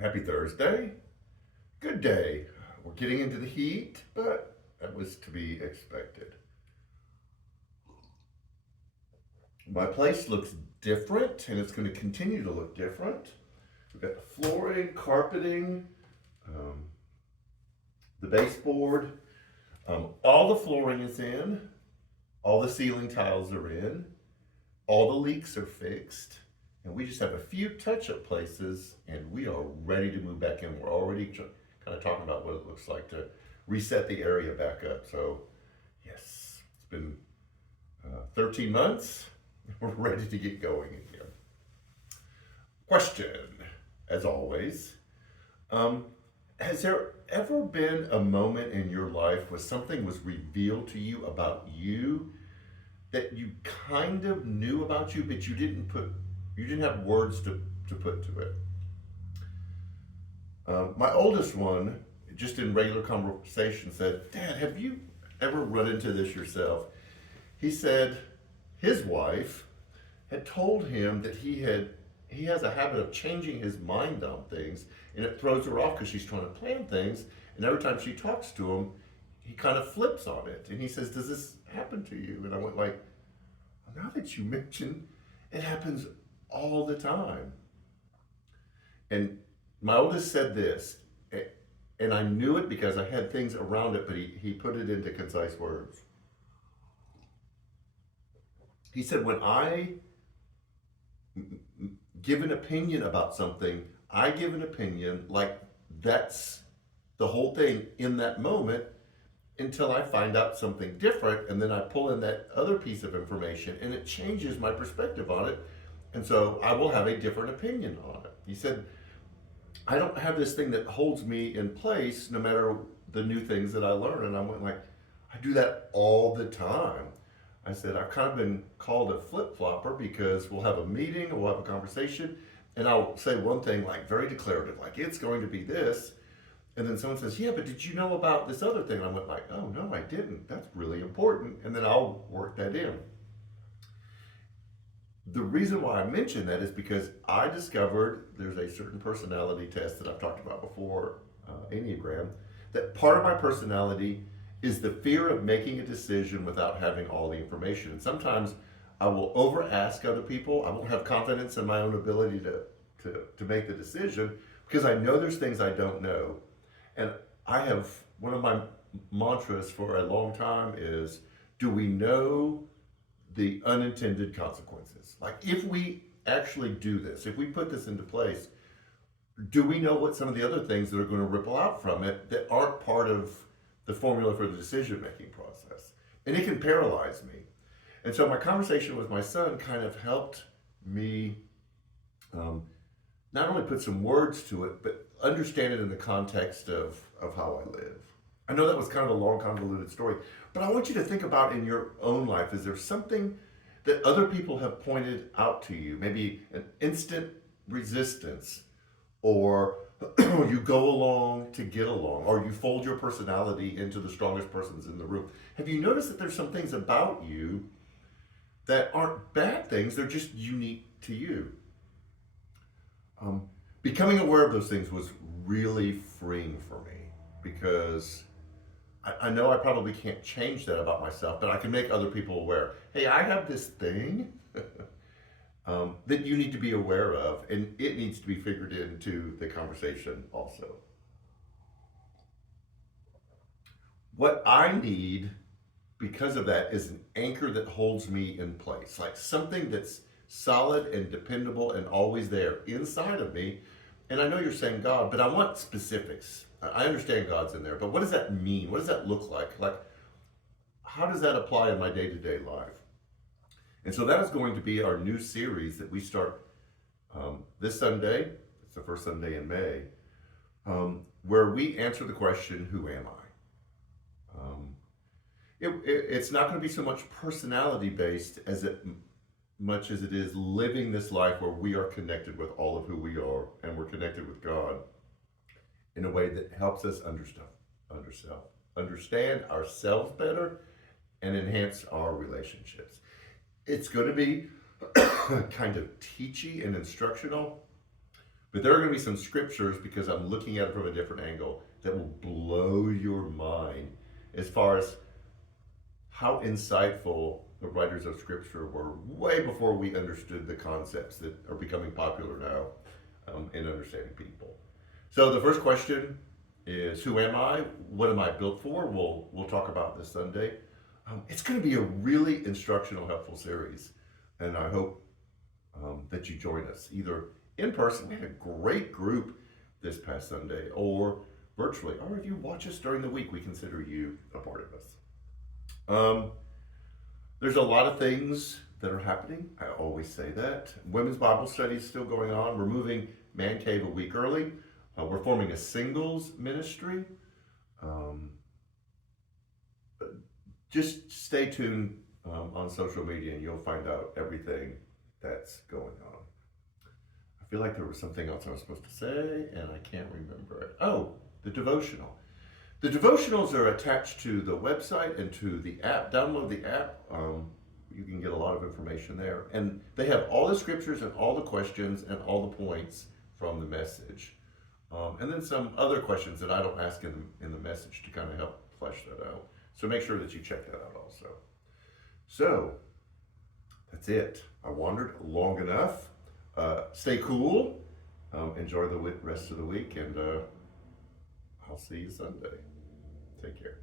Happy Thursday. Good day. We're getting into the heat, but that was to be expected. My place looks different and it's going to continue to look different. We've got the flooring, carpeting, um, the baseboard. All the flooring is in, all the ceiling tiles are in, all the leaks are fixed, and we just have a few touch up places and we are ready to move back in. We're already kind of talking about what it looks like to reset the area back up. So, yes, it's been 13 months. We're ready to get going again. Question, as always. Um, has there ever been a moment in your life where something was revealed to you about you that you kind of knew about you, but you didn't have words to put to it? My oldest one, just in regular conversation, said, "Dad, have you ever run into this yourself?" He said his wife had told him that he has a habit of changing his mind on things, and it throws her off because she's trying to plan things, and every time she talks to him, he kind of flips on it, and he says, "Does this happen to you?" And I went like, well, now that you mention, it happens all the time. And my oldest said this, and I knew it because I had things around it, but he put it into concise words. He said, when I give an opinion about something, I give an opinion like that's the whole thing in that moment until I find out something different. And then I pull in that other piece of information and it changes my perspective on it. And so I will have a different opinion on it. He said, I don't have this thing that holds me in place no matter the new things that I learn. And I went like, I do that all the time. I said, I've kind of been called a flip flopper because we'll have a meeting or we'll have a conversation and I'll say one thing like very declarative, like it's going to be this. And then someone says, yeah, but did you know about this other thing? And I went like, oh no, I didn't. That's really important. And then I'll work that in. The reason why I mention that is because I discovered there's a certain personality test that I've talked about before, Enneagram, that part of my personality is the fear of making a decision without having all the information. And sometimes I will over ask other people. I won't have confidence in my own ability to make the decision because I know there's things I don't know. And I have one of my mantras for a long time is, do we know the unintended consequences? Like if we actually do this, if we put this into place, do we know what some of the other things that are going to ripple out from it that aren't part of the formula for the decision making process? And it can paralyze me. And so my conversation with my son kind of helped me um, not only put some words to it, but understand it in the context of how I live. I know that was kind of a long, convoluted story, but I want you to think about in your own life, is there something that other people have pointed out to you? Maybe an instant resistance, or you go along to get along, or you fold your personality into the strongest persons in the room. Have you noticed that there's some things about you that aren't bad things, they're just unique to you? Becoming aware of those things was really freeing for me because I know I probably can't change that about myself, but I can make other people aware. Hey, I have this thing that you need to be aware of, and it needs to be figured into the conversation also. What I need because of that is an anchor that holds me in place, like something that's solid and dependable and always there inside of me. And I know you're saying God, but I want specifics. I understand God's in there, but what does that mean? What does that look like? Like, how does that apply in my day to day life? And so that is going to be our new series that we start this Sunday. It's the first Sunday in May, where we answer the question, who am I? It's not going to be so much personality based much as it is living this life where we are connected with all of who we are and we're connected with God in a way that helps us understand ourselves better and enhance our relationships. It's going to be kind of teachy and instructional, But there are going to be some scriptures, because I'm looking at it from a different angle, that will blow your mind as far as how insightful the writers of scripture were way before we understood the concepts that are becoming popular now in understanding people. So the first question is, who am I? What am I built for? We'll talk about this Sunday. It's going to be a really instructional, helpful series, and I hope that you join us either in person. We had a great group this past Sunday, or virtually, or if you watch us during the week, we consider you a part of us. There's a lot of things that are happening. I always say that. Women's Bible study is still going on. We're moving Man Cave a week early. We're forming a singles ministry. Just stay tuned on social media and you'll find out everything that's going on. I feel like there was something else I was supposed to say and I can't remember it. Oh, the devotional. The devotionals are attached to the website and to the app. Download the app. You can get a lot of information there. And they have all the scriptures and all the questions and all the points from the message. And then some other questions that I don't ask in the message to kind of help flesh that out. So make sure that you check that out also. So that's it. I wandered long enough. Stay cool. Enjoy the rest of the week, and I'll see you Sunday. Take care.